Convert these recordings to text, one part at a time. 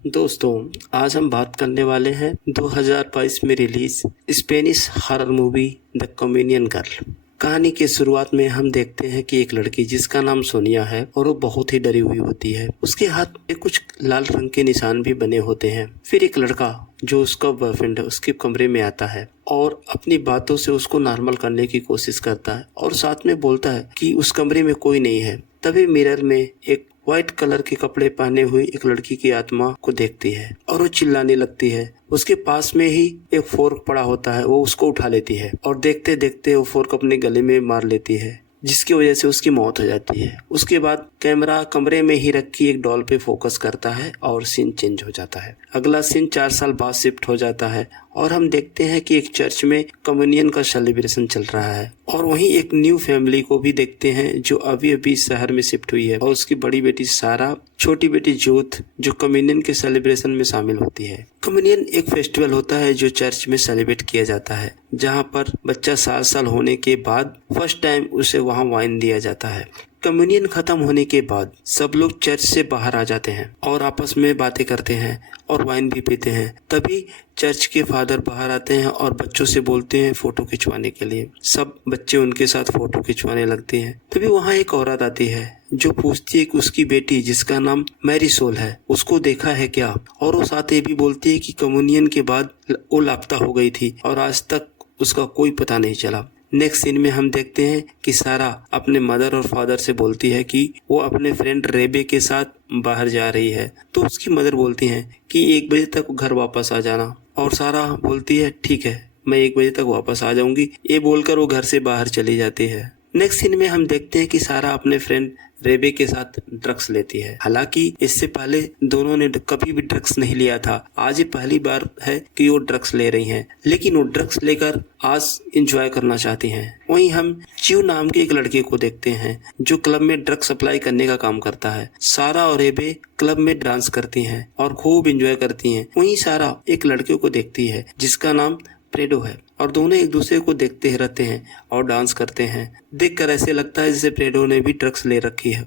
दोस्तों, आज हम बात करने वाले हैं 2022 में release Spanish horror movie the communion girl. कहानी की शुरुआत में हम देखते हैं कि एक लड़की जिसका नाम सोनिया है और वो बहुत ही डरी हुई होती है। उसके हाथ में कुछ लाल रंग के निशान भी बने होते हैं। फिर एक लड़का जो उसका बॉयफ्रेंड है उसके कमरे में आता है और अपनी बातों से उसको नॉर्मल करने की कोशिश करता है और साथ में बोलता है कि उस कमरे में कोई नहीं है। तभी मिरर में एक व्हाइट कलर के कपड़े पहने हुई एक लड़की की आत्मा को देखती है और वो चिल्लाने लगती है। उसके पास में ही एक फोर्क पड़ा होता है, वो उसको उठा लेती है और देखते देखते वो फोर्क अपने गले में मार लेती है, जिसकी वजह से उसकी मौत हो जाती है। उसके बाद कैमरा कमरे में ही रखी एक डॉल पे फोकस करता है और सीन चेंज हो जाता है। अगला सीन 4 साल बाद शिफ्ट हो जाता है और हम देखते हैं कि एक चर्च में कम्युनियन का सेलिब्रेशन चल रहा है और वहीं एक न्यू फैमिली को भी देखते हैं जो अभी अभी शहर में शिफ्ट हुई है और उसकी बड़ी बेटी सारा, छोटी बेटी जोत जो कम्युनियन के सेलिब्रेशन में शामिल होती है। कम्युनियन एक फेस्टिवल होता है जो चर्च में सेलिब्रेट किया जाता है, जहां पर बच्चा 7 साल होने के बाद फर्स्ट टाइम उसे वहां वाइन दिया जाता है। कम्युनियन खत्म होने के बाद सब लोग चर्च से बाहर आ जाते हैं और आपस में बातें करते हैं और वाइन भी पीते हैं। तभी चर्च के फादर बाहर आते हैं और बच्चों से बोलते हैं फोटो खिंचवाने के लिए। सब बच्चे उनके साथ फोटो खिंचवाने लगते हैं। तभी वहाँ एक औरत आती है जो पूछती है कि उसकी बेटी जिसका नाम मैरी सोल है उसको देखा है क्या, और वो साथ ये भी बोलती है कि कम्युनियन के बाद वो लापता हो गई थी और आज तक उसका कोई पता नहीं चला। नेक्स्ट सीन में हम देखते हैं कि सारा अपने मदर और फादर से बोलती है कि वो अपने फ्रेंड रेबे के साथ बाहर जा रही है। तो उसकी मदर बोलती है कि 1 बजे तक घर वापस आ जाना, और सारा बोलती है ठीक है, मैं 1 बजे तक वापस आ जाऊंगी। ये बोलकर वो घर से बाहर चली जाती है। नेक्स्ट सीन में हम देखते हैं कि सारा अपने फ्रेंड रेबे के साथ ड्रग्स लेती है। हालांकि इससे पहले दोनों ने कभी भी ड्रग्स नहीं लिया था। आज ये पहली बार है कि वो ड्रग्स ले रही हैं, लेकिन वो ड्रग्स लेकर आज एंजॉय करना चाहती हैं। वहीं हम चियो नाम के एक लड़के को देखते हैं जो क्लब में ड्रग्स सप्लाई करने का काम करता है। सारा और रेबे क्लब में डांस करती हैं और खूब एंजॉय करती हैं। वहीं सारा एक लड़के को देखती है जिसका नाम प्रेडो है और दोनों एक दूसरे को देखते रहते हैं और डांस करते हैं। देखकर ऐसे लगता है जैसे प्रेडो ने भी ड्रग्स ले रखी है।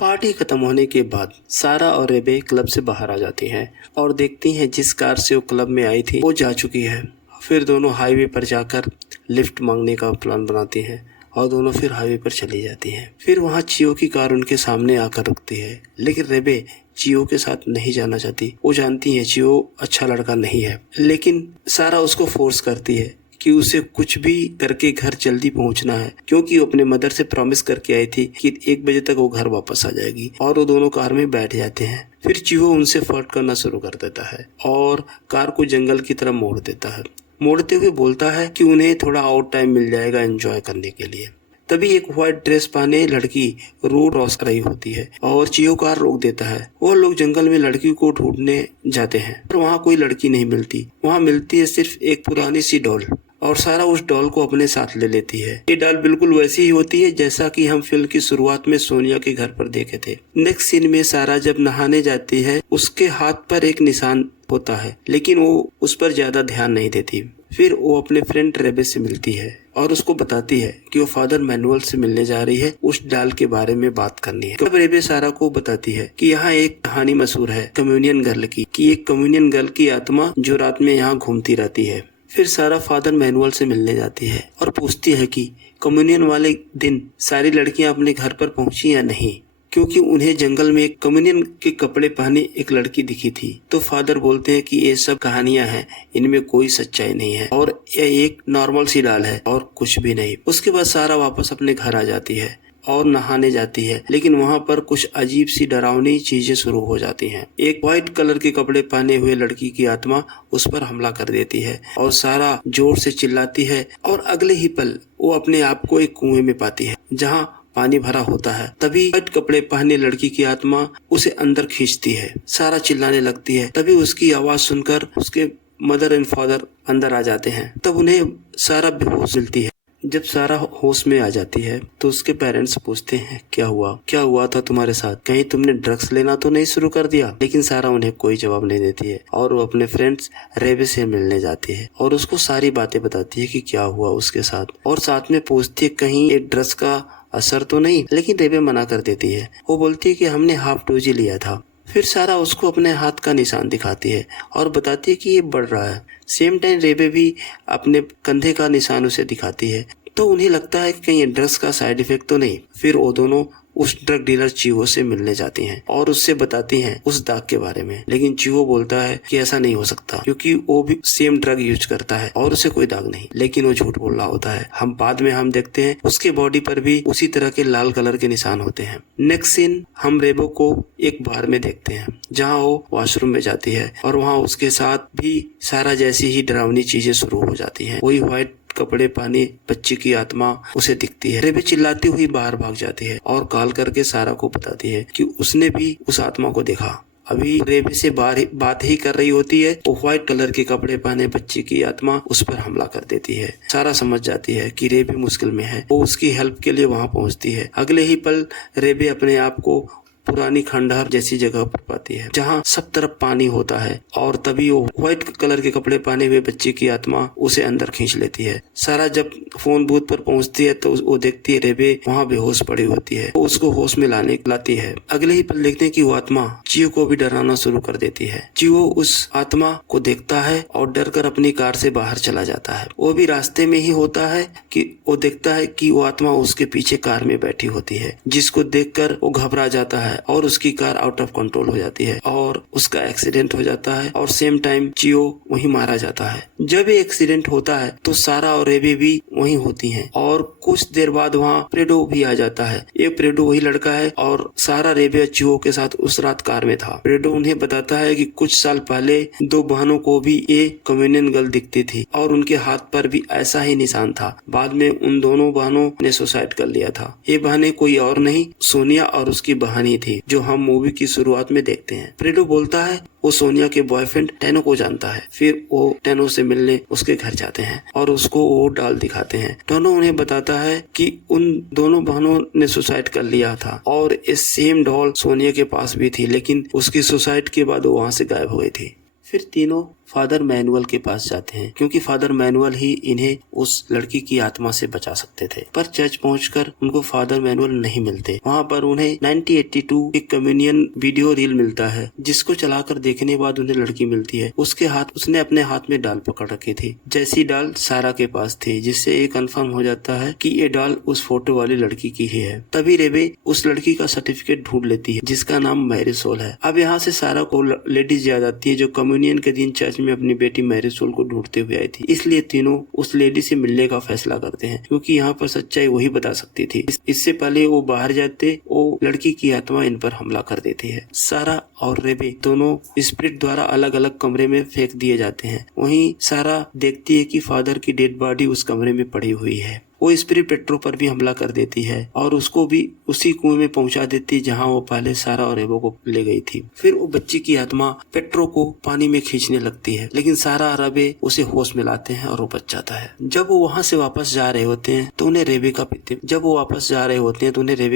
पार्टी खत्म होने के बाद सारा और रेबे क्लब से बाहर आ जाती हैं और देखती हैं जिस कार से वो क्लब में आई थी वो जा चुकी है। फिर दोनों हाईवे पर जाकर लिफ्ट मांगने का प्लान बनाती हैं और दोनों फिर हाईवे पर चली जाती हैं। फिर वहाँ चियो की कार उनके सामने आकर रुकती है, लेकिन रेबे चियो के साथ नहीं जाना चाहती। वो जानती है चियो अच्छा लड़का नहीं है, लेकिन सारा उसको फोर्स करती है कि उसे कुछ भी करके घर जल्दी पहुंचना है, क्योंकि वो अपने मदर से प्रॉमिस करके आई थी कि 1 बजे तक वो घर वापस आ जाएगी। और वो दोनों कार में बैठ जाते हैं। फिर चियो उनसे फ्लर्ट करना शुरू कर देता है और कार को जंगल की तरफ मोड़ देता है। मोड़ते हुए बोलता है कि उन्हें थोड़ा और टाइम मिल जाएगा एंजॉय करने के लिए। तभी एक व्हाइट ड्रेस पहने लड़की रोड क्रॉस कर रही होती है और चियो कार रोक देता है। वो लोग जंगल में लड़की को ढूंढने जाते हैं पर वहाँ कोई लड़की नहीं मिलती। वहाँ मिलती है सिर्फ एक पुरानी सी डॉल और सारा उस डॉल को अपने साथ ले लेती है। ये डॉल बिल्कुल वैसी ही होती है जैसा कि हम फिल्म की शुरुआत में सोनिया के घर पर देखे थे। नेक्स्ट सीन में सारा जब नहाने जाती है उसके हाथ पर एक निशान होता है, लेकिन वो उस पर ज्यादा ध्यान नहीं देती। फिर वो अपने फ्रेंड रेबे से मिलती है और उसको बताती है कि वो फादर मैनुअल से मिलने जा रही है, उस डाल के बारे में बात करनी है। तब रेबे सारा को बताती है कि यहाँ एक कहानी मशहूर है कम्युनियन गर्ल की, कि एक कम्युनियन गर्ल की आत्मा जो रात में यहाँ घूमती रहती है। फिर सारा फादर मैनुअल से मिलने जाती है और पूछती है कि कम्युनियन वाले दिन सारी लड़कियां अपने घर पर पहुंची या नहीं, क्योंकि उन्हें जंगल में एक कम्युनियन के कपड़े पहने एक लड़की दिखी थी। तो फादर बोलते हैं कि ये सब कहानियां हैं, इनमें कोई सच्चाई नहीं है और ये एक नॉर्मल सी डाल है और कुछ भी नहीं। उसके बाद सारा वापस अपने घर आ जाती है और नहाने जाती है, लेकिन वहाँ पर कुछ अजीब सी डरावनी चीजें शुरू हो जाती हैं। एक व्हाइट कलर के कपड़े पहने हुए लड़की की आत्मा उस पर हमला कर देती है और सारा जोर से चिल्लाती है और अगले ही पल वो अपने आप को एक कुएं में पाती है जहाँ पानी भरा होता है। तभी व्हाइट कपड़े पहने लड़की की आत्मा उसे अंदर खींचती है। सारा चिल्लाने लगती है। तभी उसकी आवाज सुनकर उसके मदर एंड फादर अंदर आ जाते हैं। तब उन्हें सारा बेहोश मिलती है। जब सारा होश में आ जाती है तो उसके पेरेंट्स पूछते हैं क्या हुआ था तुम्हारे साथ, कहीं तुमने ड्रग्स लेना तो नहीं शुरू कर दिया। लेकिन सारा उन्हें कोई जवाब नहीं देती है और वो अपने फ्रेंड्स रेबे से मिलने जाती है और उसको सारी बातें बताती है कि क्या हुआ उसके साथ, और साथ में पूछती है कहीं एक ड्रग्स का असर तो नहीं। लेकिन रेबे मना कर देती है। वो बोलती है कि हमने हाफ डोज ही लिया था। फिर सारा उसको अपने हाथ का निशान दिखाती है और बताती है कि ये बढ़ रहा है। सेम टाइम रेबे भी अपने कंधे का निशान उसे दिखाती है। तो उन्हें लगता है कि कहीं ये ड्रग्स का साइड इफेक्ट तो नहीं। फिर वो दोनों उस ड्रग डीलर चिवो से मिलने जाती हैं और उससे बताती हैं उस दाग के बारे में। लेकिन चिवो बोलता है कि ऐसा नहीं हो सकता क्योंकि वो भी सेम ड्रग यूज करता है और उसे कोई दाग नहीं। लेकिन वो झूठ बोल रहा होता है। हम बाद में देखते हैं उसके बॉडी पर भी उसी तरह के लाल कलर के निशान होते हैं। नेक्स्ट सीन हम रेबो को एक बार में देखते हैं जहाँ वो वॉशरूम में जाती है और वहाँ उसके साथ भी सारा जैसी ही डरावनी चीजें शुरू हो जाती हैं। वही व्हाइट कपड़े पानी बच्ची की आत्मा उसे दिखती है। रेबे चिल्लाती हुई बाहर भाग जाती है और कॉल करके सारा को बताती है कि उसने भी उस आत्मा को देखा। अभी रेबे से बात ही कर रही होती है, वो व्हाइट कलर के कपड़े पहने बच्ची की आत्मा उस पर हमला कर देती है। सारा समझ जाती है कि रेबे मुश्किल में है। वो उसकी हेल्प के लिए वहाँ पहुँचती है। अगले ही पल रेबे अपने आप को पुरानी खंडहर जैसी जगह पर पाती है जहाँ सब तरफ पानी होता है और तभी वो व्हाइट कलर के कपड़े पहने हुए बच्चे की आत्मा उसे अंदर खींच लेती है। सारा जब फोन बूथ पर पहुंचती है तो वो देखती है रेबे वहाँ बेहोश पड़ी होती है। वो उसको होश में लाती है। अगले ही पल देखते हैं कि वो आत्मा चियो को भी डराना शुरू कर देती है। चियो उस आत्मा को देखता है और डर कर अपनी कार से बाहर चला जाता है। वो भी रास्ते में ही होता है कि वो देखता है कि वो आत्मा उसके पीछे कार में बैठी होती है, जिसको देखकर वो घबरा जाता है और उसकी कार आउट ऑफ कंट्रोल हो जाती है और उसका एक्सीडेंट हो जाता है और सेम टाइम चियो वहीं मारा जाता है। जब ये एक्सीडेंट होता है तो सारा और रेबे भी वहीं होती हैं और कुछ देर बाद वहाँ प्रेडो भी आ जाता है। ये प्रेडो वही लड़का है और सारा रेबे और चियो के साथ उस रात कार में था। प्रेडो उन्हें बताता है कि कुछ साल पहले दो बहनों को भी ये कम्युनियन गर्ल दिखती थी और उनके हाथ पर भी ऐसा ही निशान था। बाद में उन दोनों बहनों ने सुसाइड कर लिया था। ये बहनें कोई और नहीं सोनिया और उसकी बहन ही थी जो हम मूवी की शुरुआत में देखते हैं। प्रेडो बोलता है वो सोनिया के बॉयफ्रेंड टेनो को जानता है। फिर वो टेनो से मिलने उसके घर जाते हैं और उसको वो डॉल दिखाते हैं। टेनो उन्हें बताता है कि उन दोनों बहनों ने सुसाइड कर लिया था और इस सेम डॉल सोनिया के पास भी थी, लेकिन उसकी सुसाइड के बाद वो वहाँ से गायब हो गई थी। फिर तीनों फादर मैनुअल के पास जाते हैं क्योंकि फादर मैनुअल ही इन्हें उस लड़की की आत्मा से बचा सकते थे। पर चर्च पहुंचकर उनको फादर मैनुअल नहीं मिलते। वहां पर उन्हें 1982 एक कम्युनियन वीडियो रील मिलता है जिसको चलाकर देखने के बाद उन्हें लड़की मिलती है। उसने अपने हाथ में डाल पकड़ रखी थी, जैसी डाल सारा के पास थी, जिससे ये कंफर्म हो जाता है कि ये डाल उस फोटो वाली लड़की की ही है। तभी रेबे उस लड़की का सर्टिफिकेट ढूंढ लेती है जिसका नाम मैरिसोल है। अब यहाँ से सारा को लेडीज याद आती है जो कम्युनियन के दिन चर्च में अपनी बेटी मैरिसोल को ढूंढते हुए आई थी। इसलिए तीनों उस लेडी से मिलने का फैसला करते हैं क्योंकि यहाँ पर सच्चाई वही बता सकती थी। इससे पहले वो बाहर जाते वो लड़की की आत्मा इन पर हमला कर देती है। सारा और रेबे दोनों स्पिरिट द्वारा अलग अलग कमरे में फेंक दिए जाते हैं। वहीं सारा देखती है कि फादर की डेड बॉडी उस कमरे में पड़ी हुई है। वो स्पिरिट पेट्रो पर भी हमला कर देती है और उसको भी उसी कुएं में पहुंचा देती जहां वो पहले सारा और रेबो को ले गई थी। फिर वो बच्ची की आत्मा पेट्रो को पानी में खींचने लगती है, लेकिन सारा और रेबे उसे होश में लाते हैं और वो बच जाता है। जब वो वहां से वापस जा रहे होते हैं तो उन्हें रेबे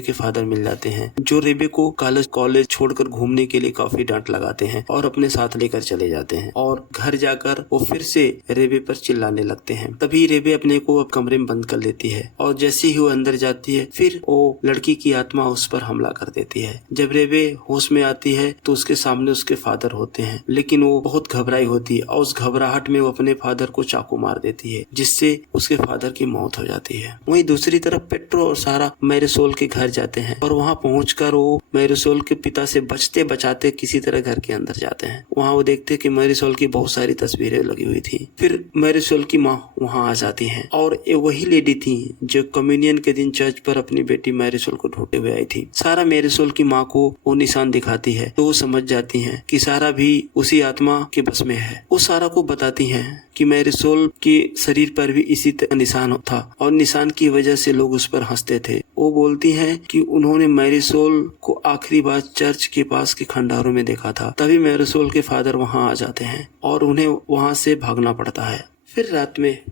के फादर मिल जाते हैं जो रेबे को कॉलेज छोड़कर घूमने के लिए काफी डांट लगाते हैं और अपने साथ लेकर चले जाते हैं और घर जाकर वो फिर से रेबे पर चिल्लाने लगते हैं। तभी रेबे अपने को अब कमरे में बंद कर लेती है और जैसे ही वो अंदर जाती है फिर वो लड़की की आत्मा उस पर हमला कर देती है। जब रेबे होश में आती है तो उसके सामने उसके फादर होते हैं, लेकिन वो बहुत घबराई होती है और उस घबराहट में वो अपने फादर को चाकू मार देती है जिससे उसके फादर की मौत हो जाती है। वहीं दूसरी तरफ पेट्रो और सारा मैरिसोल के घर जाते हैं और वहाँ पहुंचकर वो मैरिसोल के पिता से बचते बचाते किसी तरह घर के अंदर जाते हैं। वहाँ वो देखते कि मैरिसोल की बहुत सारी तस्वीरें लगी हुई थी। फिर मैरिसोल की माँ वहाँ आ जाती है और वही लेडी थी जो कम्युनियन के दिन चर्च पर अपनी बेटी मैरिसोल को ढूंढते हुए आई थी। सारा मैरिसोल की माँ को वो निशान दिखाती है तो वो समझ जाती हैं कि सारा भी उसी आत्मा के बस में है। वो सारा को बताती हैं कि मैरिसोल के शरीर पर भी इसी निशान था और निशान की वजह से लोग उस पर हंसते थे। वो बोलती हैं कि उन्होंने मैरिसोल को आखिरी बार चर्च के पास के खंडारों में देखा था। तभी मैरिसोल के फादर वहाँ आ जाते हैं और उन्हें वहाँ से भागना पड़ता है। फिर रात में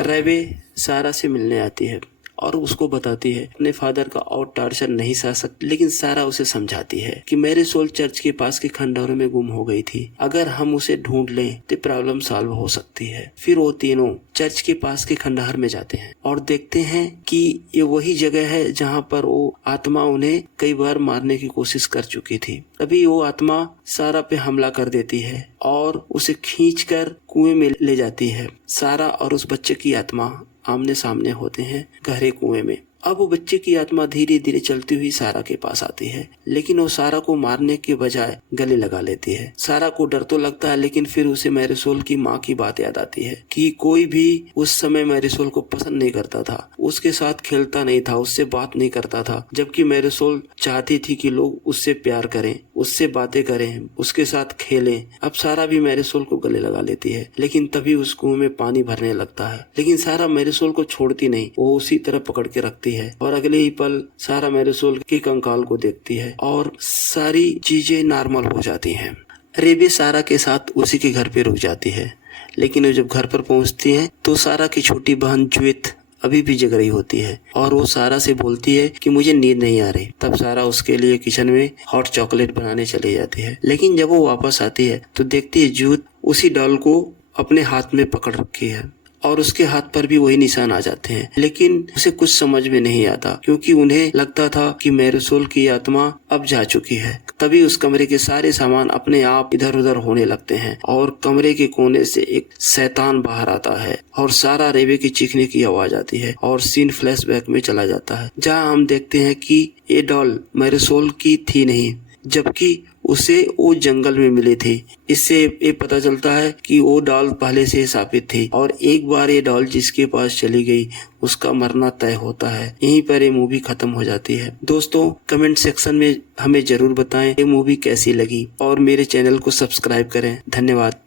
रेबे सारा से मिलने आती है और उसको बताती है अपने फादर का और टार्चर नहीं सह सकती, लेकिन सारा उसे समझाती है कि मैरीसोल चर्च के पास के खंडहरों में गुम हो गई थी, अगर हम उसे ढूंढ लें तो प्रॉब्लम सॉल्व हो सकती है। फिर वो तीनों चर्च के पास के खंडहर में जाते हैं और देखते हैं कि ये वही जगह है जहाँ पर वो आत्मा उन्हें कई बार मारने की कोशिश कर चुकी थी। तभी वो आत्मा सारा पे हमला कर देती है और उसे खींचकर कुएं में ले जाती है। सारा और उस बच्चे की आत्मा आमने सामने होते हैं गहरे कुएं में। अब वो बच्चे की आत्मा धीरे धीरे चलती हुई सारा के पास आती है, लेकिन वो सारा को मारने के बजाय गले लगा लेती है। सारा को डर तो लगता है, लेकिन फिर उसे मैरीसोल की माँ की बात याद आती है कि कोई भी उस समय मैरीसोल को पसंद नहीं करता था, उसके साथ खेलता नहीं था, उससे बात नहीं करता था, जबकि मैरीसोल चाहती थी कि लोग उससे प्यार करें, उससे बातें करें, उसके साथ खेलें। अब सारा भी मैरीसोल को गले लगा लेती है, लेकिन तभी उस कुएं में पानी भरने लगता है। लेकिन सारा मैरीसोल को छोड़ती नहीं, वो उसी तरह पकड़ के रखती है और अगले ही पल सारा मैरीसोल के कंकाल को देखती है और सारी चीजें नॉर्मल हो जाती हैं। रेबे सारा के साथ उसी के घर पे रुक जाती है, लेकिन वो जब घर पर पहुंचती है तो सारा की छोटी बहन ज्वेत अभी भी जग रही होती है और वो सारा से बोलती है कि मुझे नींद नहीं आ रही। तब सारा उसके लिए किचन में हॉट चॉकलेट बनाने चली जाती है, लेकिन जब वो वापस आती है तो देखती है ज्योत उसी डॉल को अपने हाथ में पकड़ रखी है और उसके हाथ पर भी वही निशान आ जाते हैं। लेकिन उसे कुछ समझ में नहीं आता, क्योंकि उन्हें लगता था कि मैरीसोल की आत्मा अब जा चुकी है। तभी उस कमरे के सारे सामान अपने आप इधर उधर होने लगते हैं और कमरे के कोने से एक शैतान बाहर आता है और सारा रेबे की चीखने की आवाज आती है और सीन फ्लैशबैक में चला जाता है, जहाँ हम देखते हैं कि ये डॉल मैरीसोल की थी नहीं, जबकि उसे वो जंगल में मिली थी। इससे ये पता चलता है कि वो डॉल पहले से साबित थी और एक बार ये डॉल जिसके पास चली गई उसका मरना तय होता है। यहीं पर ये मूवी खत्म हो जाती है। दोस्तों, कमेंट सेक्शन में हमें जरूर बताएं ये मूवी कैसी लगी और मेरे चैनल को सब्सक्राइब करें। धन्यवाद।